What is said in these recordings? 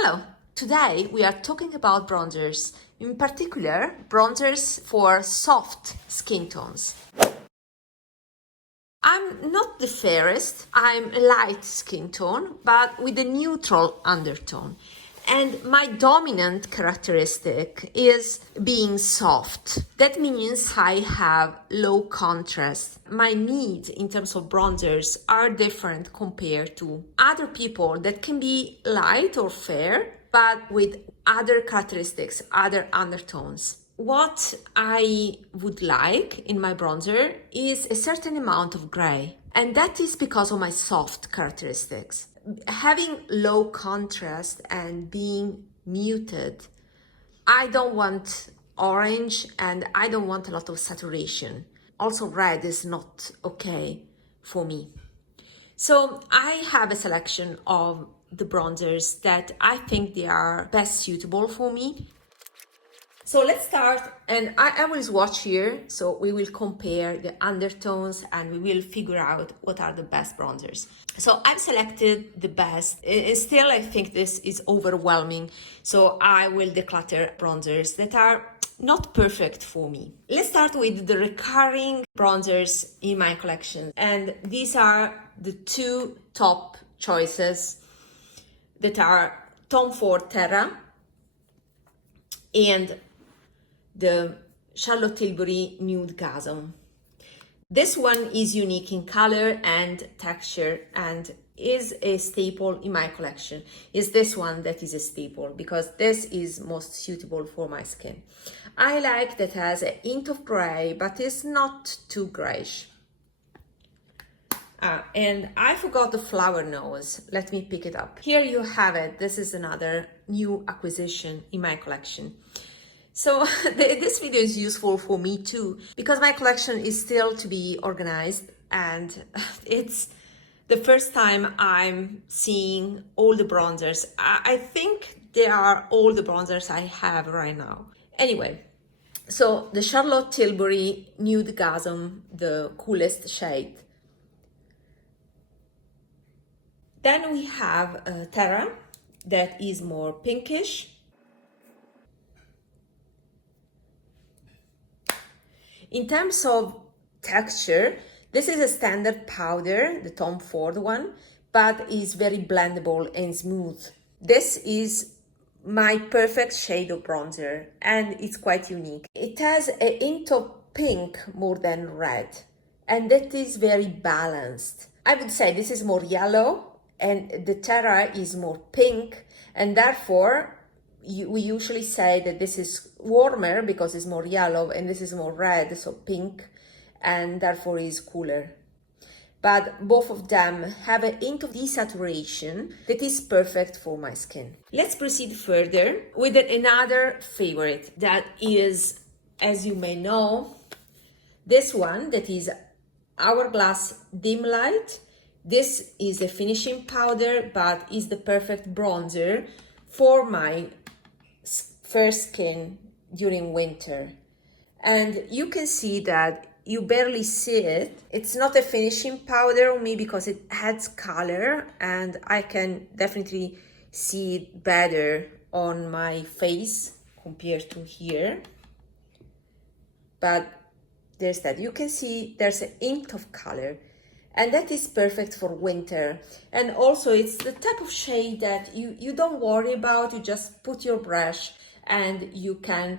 Hello, today we are talking about bronzers, in particular bronzers for soft skin tones. I'm not the fairest, I'm a light skin tone, but with a neutral undertone. And my dominant characteristic is being soft. That means I have low contrast. My needs in terms of bronzers are different compared to other people that can be light or fair, but with other characteristics, other undertones. What I would like in my bronzer is a certain amount of gray, and that is because of my soft characteristics. Having low contrast and being muted, I don't want orange and I don't want a lot of saturation. Also, red is not okay for me. So I have a selection of the bronzers that I think they are best suitable for me. So let's start, and I will swatch here, so we will compare the undertones and we will figure out what are the best bronzers. So I've selected the best. Still, I think this is overwhelming, so I will declutter bronzers that are not perfect for me. Let's start with the recurring bronzers in my collection, and these are the two top choices that are Ford Terra and the Charlotte Tilbury Nudegasm. This one is unique in color and texture and is a staple in my collection. Is this one that is a staple because this is most suitable for my skin. I like that has a hint of gray, but it's not too grayish. And I forgot the flower nose. Let me pick it up. Here you have it. This is another new acquisition in my collection. So this video is useful for me too, because my collection is still to be organized and it's the first time I'm seeing all the bronzers. I think they are all the bronzers I have right now. Anyway, so the Charlotte Tilbury Nudegasm, the coolest shade. Then we have Terra, that is more pinkish. In terms of texture, this is a standard powder, the Tom Ford one, but is very blendable and smooth. This is my perfect shade of bronzer and it's quite unique. It has a hint of pink more than red, and that is very balanced. I would say this is more yellow and the Terra is more pink, and therefore we usually say that this is warmer because it's more yellow and this is more red, so pink, and therefore is cooler. But both of them have a hint of desaturation that is perfect for my skin. Let's proceed further with another favorite that is, as you may know, this one that is Hourglass Dim Light. This is a finishing powder, but is the perfect bronzer for my fair skin during winter. And you can see that you barely see it. It's not a finishing powder on me because it adds color and I can definitely see it better on my face compared to here. But there's that. You can see there's a hint of color, and that is perfect for winter. And also it's the type of shade that you don't worry about. You just put your brush and you can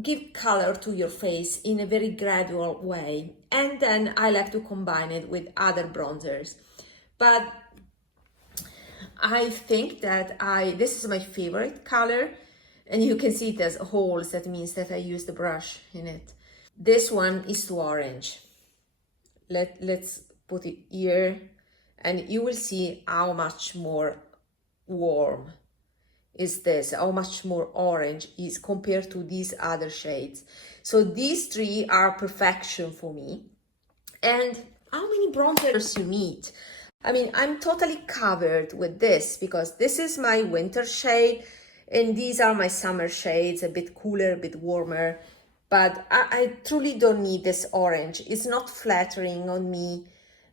give color to your face in a very gradual way. And then I like to combine it with other bronzers. But I think that this is my favorite color, and you can see it has holes. That means that I use the brush in it. This one is too orange. Let's put it here, and you will see how much more warm is this, how much more orange is compared to these other shades. So these three are perfection for me. And how many bronzers you need? I mean, I'm totally covered with this because this is my winter shade and these are my summer shades, a bit cooler, a bit warmer. But I truly don't need this orange. It's not flattering on me.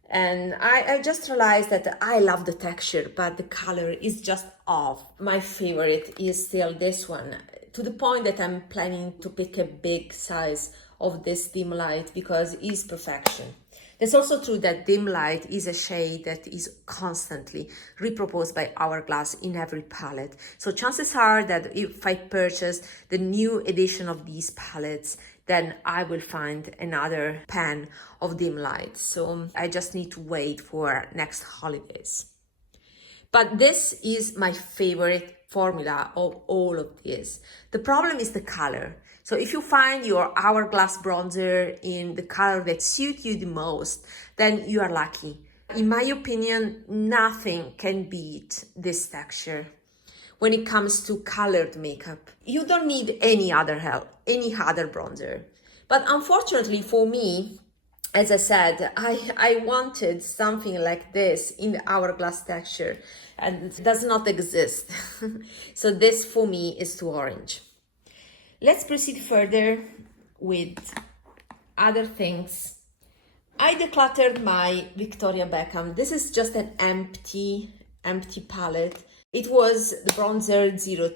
And I just realized that I love the texture, but the color is just off. My favorite is still this one, to the point that I'm planning to pick a big size of this dim light because it's perfection. It's also true that dim light is a shade that is constantly reproposed by Hourglass in every palette. So chances are that if I purchase the new edition of these palettes, then I will find another pan of dim light. So I just need to wait for next holidays. But this is my favorite formula of all of this. The problem is the color. So if you find your Hourglass bronzer in the color that suits you the most, then you are lucky. In my opinion, nothing can beat this texture when it comes to colored makeup. You don't need any other help, any other bronzer. But unfortunately for me, as I said, I wanted something like this in the Hourglass texture, and it does not exist. So this for me is too orange. Let's proceed further with other things. I decluttered my Victoria Beckham. This is just an empty palette. It was the bronzer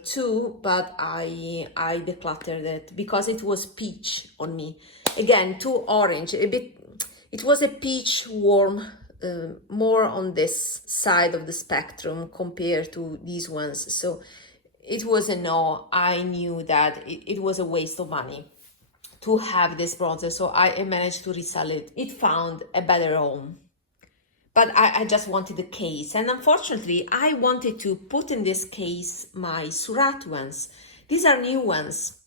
02, but I decluttered it because it was peach on me. Again, too orange, a bit. It was a peach warm, more on this side of the spectrum compared to these ones. So it was a no. I knew that it was a waste of money to have this bronzer, so I managed to resell it. It found a better home. But I just wanted the case, and unfortunately I wanted to put in this case my Surratt ones. These are new ones.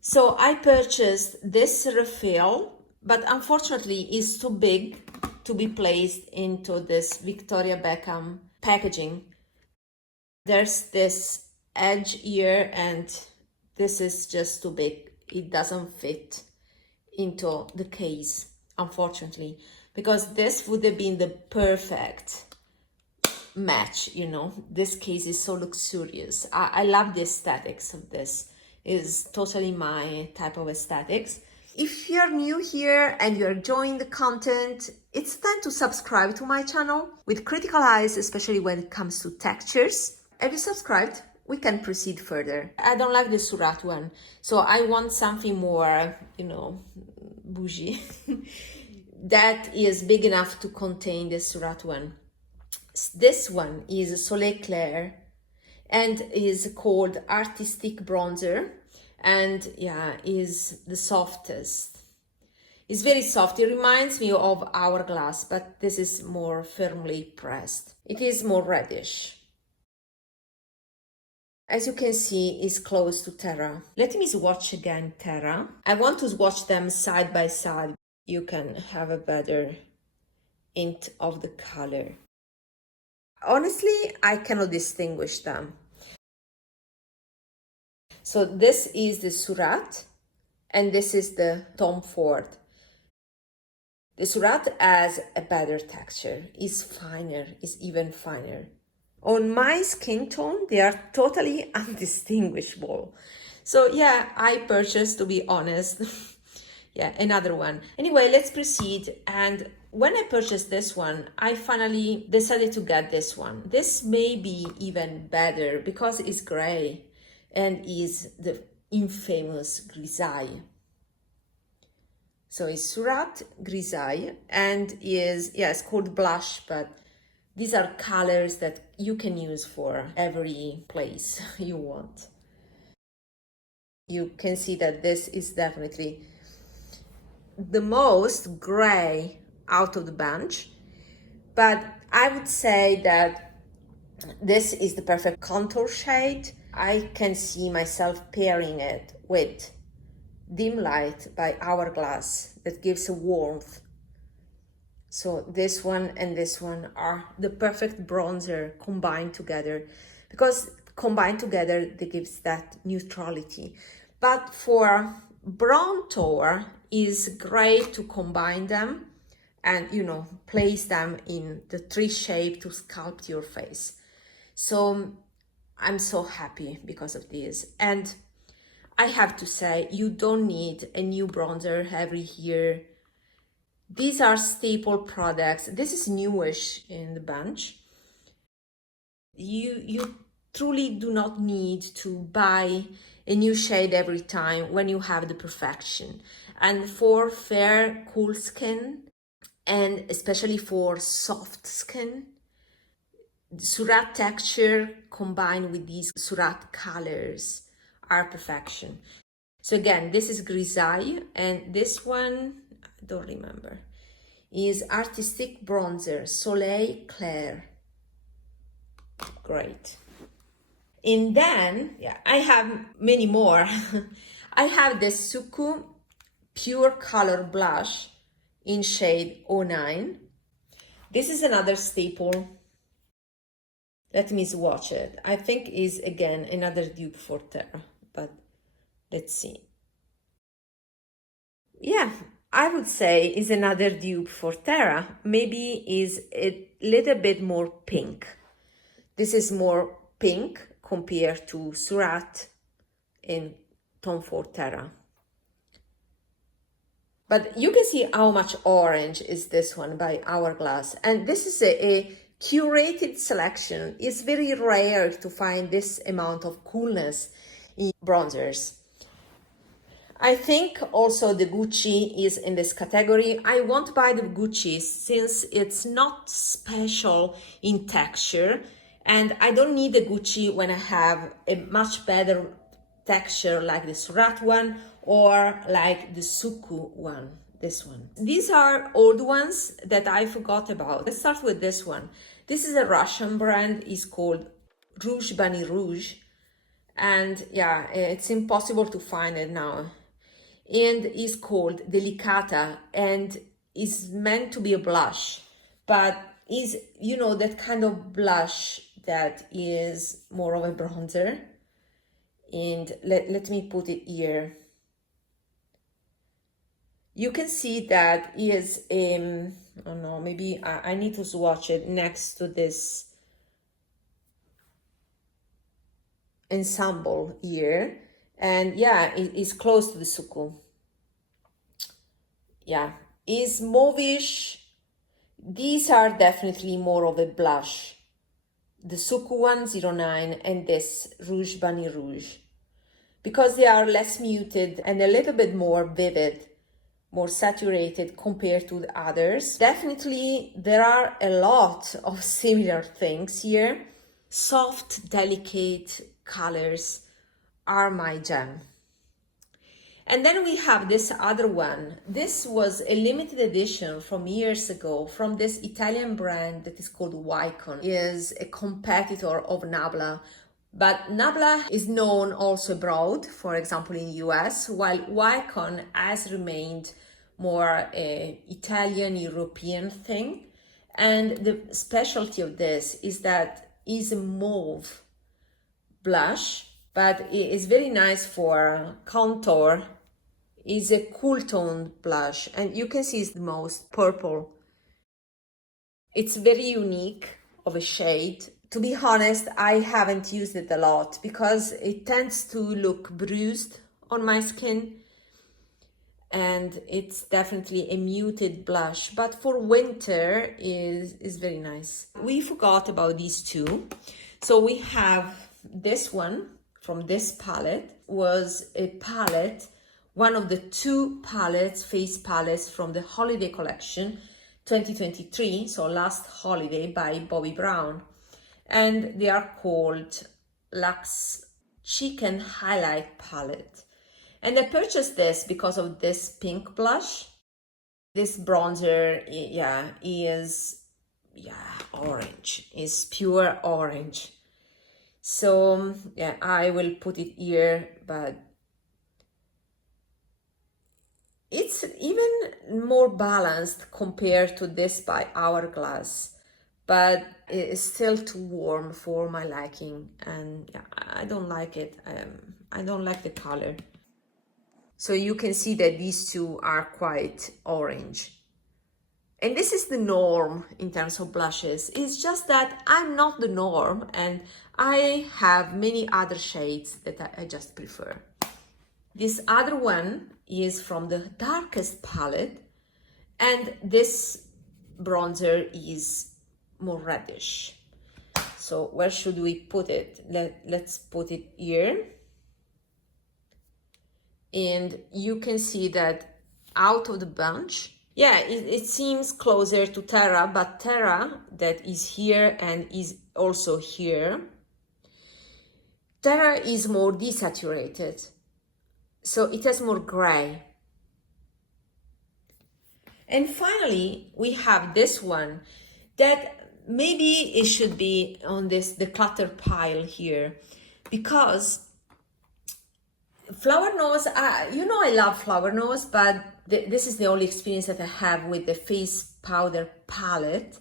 So I purchased this refill, but unfortunately it's too big to be placed into this Victoria Beckham packaging. There's this edge here, and this is just too big. It doesn't fit into the case, unfortunately, because this would have been the perfect match, you know. This case is so luxurious. I love the aesthetics of this. It's totally my type of aesthetics. If you're new here and you're enjoying the content, it's time to subscribe to my channel with critical eyes, especially when it comes to textures. Have you subscribed? We can proceed further. I don't like the Surratt one, so I want something more, you know, bougie. That is big enough to contain the Surratt one. This one is Soleil Clair and is called Artistic Bronzer, and yeah, is the softest. It's very soft. It reminds me of Hourglass, but this is more firmly pressed. It is more reddish. As you can see, it's close to Terra. Let me swatch again Terra. I want to swatch them side by side. You can have a better hint of the color. Honestly, I cannot distinguish them. So this is the Surratt and this is the Tom Ford. The Surratt has a better texture. It's finer, it's even finer. On my skin tone, they are totally undistinguishable. So yeah, I purchased, to be honest, yeah, another one. Anyway, let's proceed. And when I purchased this one, I finally decided to get this one. This may be even better because it's gray and is the infamous Grisaille. So it's Surratt Grisaille and is, yeah, it's called blush, but these are colors that you can use for every place you want. You can see that this is definitely the most gray out of the bunch, but I would say that this is the perfect contour shade. I can see myself pairing it with Dim Light by Hourglass that gives a warmth. So this one and this one are the perfect bronzer combined together, because combined together they gives that neutrality. But for bronzer is great to combine them and, you know, place them in the tree shape to sculpt your face. So I'm so happy because of this. And I have to say, you don't need a new bronzer every year These are staple products. This is newish in the bunch. You truly do not need to buy a new shade every time when you have the perfection. And for fair, cool skin, and especially for soft skin, Surratt texture combined with these Surratt colors are perfection. So again, this is Grisaille, and this one, I don't remember, is Artistic Bronzer, Soleil Clair. Great. And then, yeah, I have many more. I have this Suqqu Pure Color Blush in shade 09. This is another staple. Let me swatch it. I think is again another dupe for Terra, but let's see. Yeah, I would say is another dupe for Terra. Maybe is a little bit more pink. This is more pink compared to Surratt in Tom Ford Terra. But you can see how much orange is this one by Hourglass. And this is a curated selection. It's very rare to find this amount of coolness in bronzers. I think also the Gucci is in this category. I won't buy the Gucci since it's not special in texture, and I don't need the Gucci when I have a much better texture like the Surratt one or like the Suqqu one, this one. These are old ones that I forgot about. Let's start with this one. This is a Russian brand. It's called Rouge Bunny Rouge. And yeah, it's impossible to find it now. And is called Delicata and is meant to be a blush, but is, you know, that kind of blush that is more of a bronzer. And let me put it here. You can see that is, oh no, maybe I need to swatch it next to this ensemble here. And yeah, it is close to the Suqqu. Yeah, is mauvish. These are definitely more of a blush. The Suqqu 109 and this Rouge Bunny Rouge. Because they are less muted and a little bit more vivid, more saturated compared to the others. Definitely there are a lot of similar things here. Soft, delicate colors are my jam. And then we have this other one. This was a limited edition from years ago from this Italian brand that is called Wycon. It is a competitor of Nabla, but Nabla is known also abroad, for example in US, while Wycon has remained more a Italian European thing. And the specialty of this is that it's a mauve blush, but it is very nice for contour. Is a cool tone blush, and you can see it's the most purple. It's very unique of a shade. To be honest, I haven't used it a lot because it tends to look bruised on my skin, and it's definitely a muted blush, but for winter is very nice. We forgot about these two. So we have this one from this palette, was a palette, one of the two palettes, face palettes from the holiday collection 2023, so last holiday, by Bobbi Brown. And they are called Luxe Chicken Highlight Palette. And I purchased this because of this pink blush. This bronzer, yeah, is orange, is pure orange. So yeah, I will put it here, but it's even more balanced compared to this by Hourglass, but it's still too warm for my liking, and yeah, I don't like it. I don't like the color. So you can see that these two are quite orange. And this is the norm in terms of blushes. It's just that I'm not the norm, and I have many other shades that I just prefer. This other one is from the darkest palette, And this bronzer is more reddish. So where should we put it? Let's put it here. And you can see that out of the bunch, yeah, it seems closer to Terra, but Terra that is here and is also here, Terra is more desaturated, so it has more gray. And finally, we have this one that maybe it should be on this Declutter pile here, because Flower Nose, you know I love Flower Nose, but this is the only experience that I have with the face powder palette.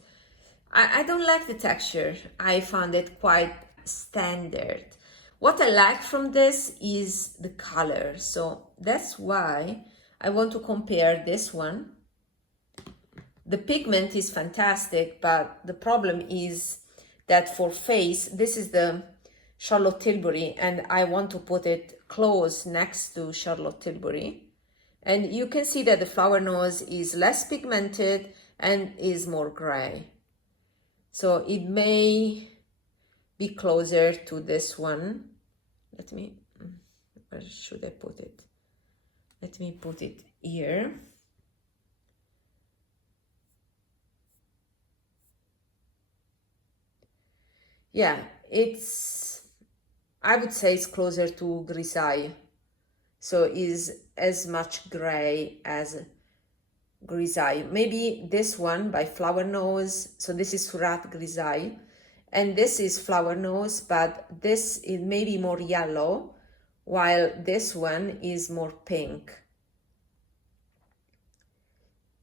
I don't like the texture. I found it quite standard. What I like from this is the color, so that's why I want to compare this one. The pigment is fantastic, but the problem is that for face, this is the Charlotte Tilbury, and I want to put it close next to Charlotte Tilbury. And you can see that the Flower Nose is less pigmented and is more gray. So it may be closer to this one. Where should I put it? Let me put it here. Yeah, I would say it's closer to Grisaille. So is as much gray as Grisaille. Maybe this one by Flower Nose. So this is Surratt Grisaille. And this is Flower Nose, but this is maybe more yellow, while this one is more pink.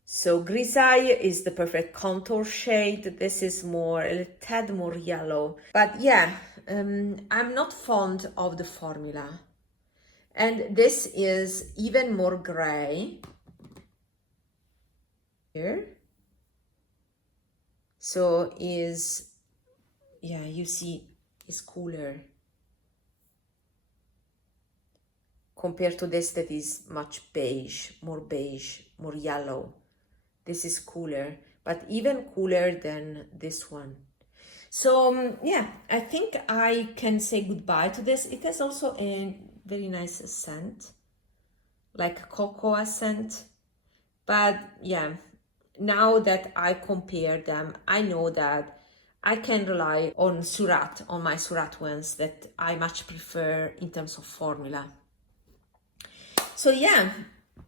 So Grisaille is the perfect contour shade. This is a tad more yellow. But yeah, I'm not fond of the formula. And this is even more gray here. So you see, it's cooler compared to this that is much beige, more yellow. This is cooler, but even cooler than this one. So yeah, I think I can say goodbye to this. It has also a very nice scent, like cocoa scent. But yeah, now that I compare them, I know that I can rely on Surratt, on my Surratt ones that I much prefer in terms of formula. So yeah,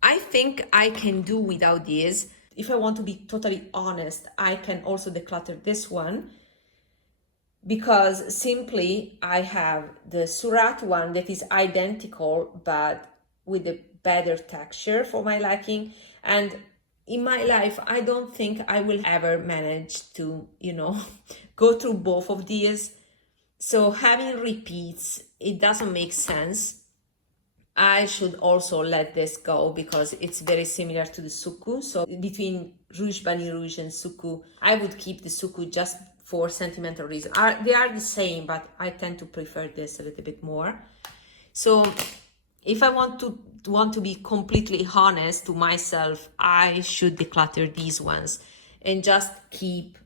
I think I can do without these. If I want to be totally honest, I can also declutter this one, because simply I have the Surratt one that is identical but with a better texture for my liking. And in my life, I don't think I will ever manage to, go through both of these. So having repeats, it doesn't make sense. I should also let this go because it's very similar to the Suqqu. So between Rouge, Bunny Rouge and Suqqu, I would keep the Suqqu just for sentimental reasons. They are the same, but I tend to prefer this a little bit more. So if I want to be completely honest to myself, I should declutter these ones and just keep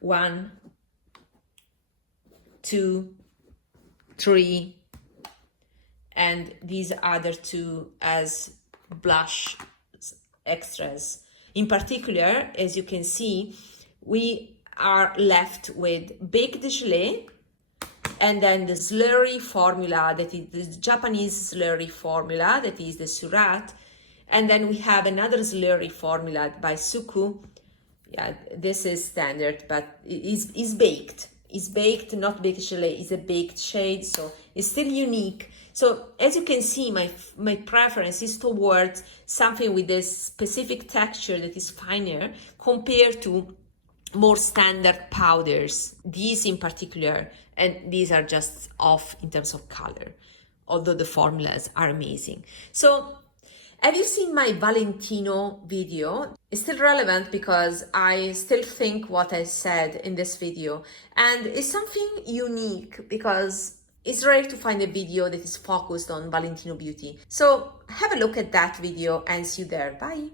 1, 2, 3, and these other 2 as blush extras. In particular, as you can see, we are left with Baked Gelée, and then the slurry formula, that is the Japanese slurry formula, that is the Surratt. And then we have another slurry formula by Suqqu. Yeah, this is standard, but it's baked. It's baked, not baked gelée. It's a baked shade, so it's still unique. So as you can see, my preference is towards something with this specific texture that is finer compared to more standard powders. These in particular, and these are just off in terms of color, although the formulas are amazing. So have you seen my Valentino video? It's still relevant because I still think what I said in this video, and it's something unique because it's rare to find a video that is focused on Valentino beauty. So have a look at that video and see you there. Bye.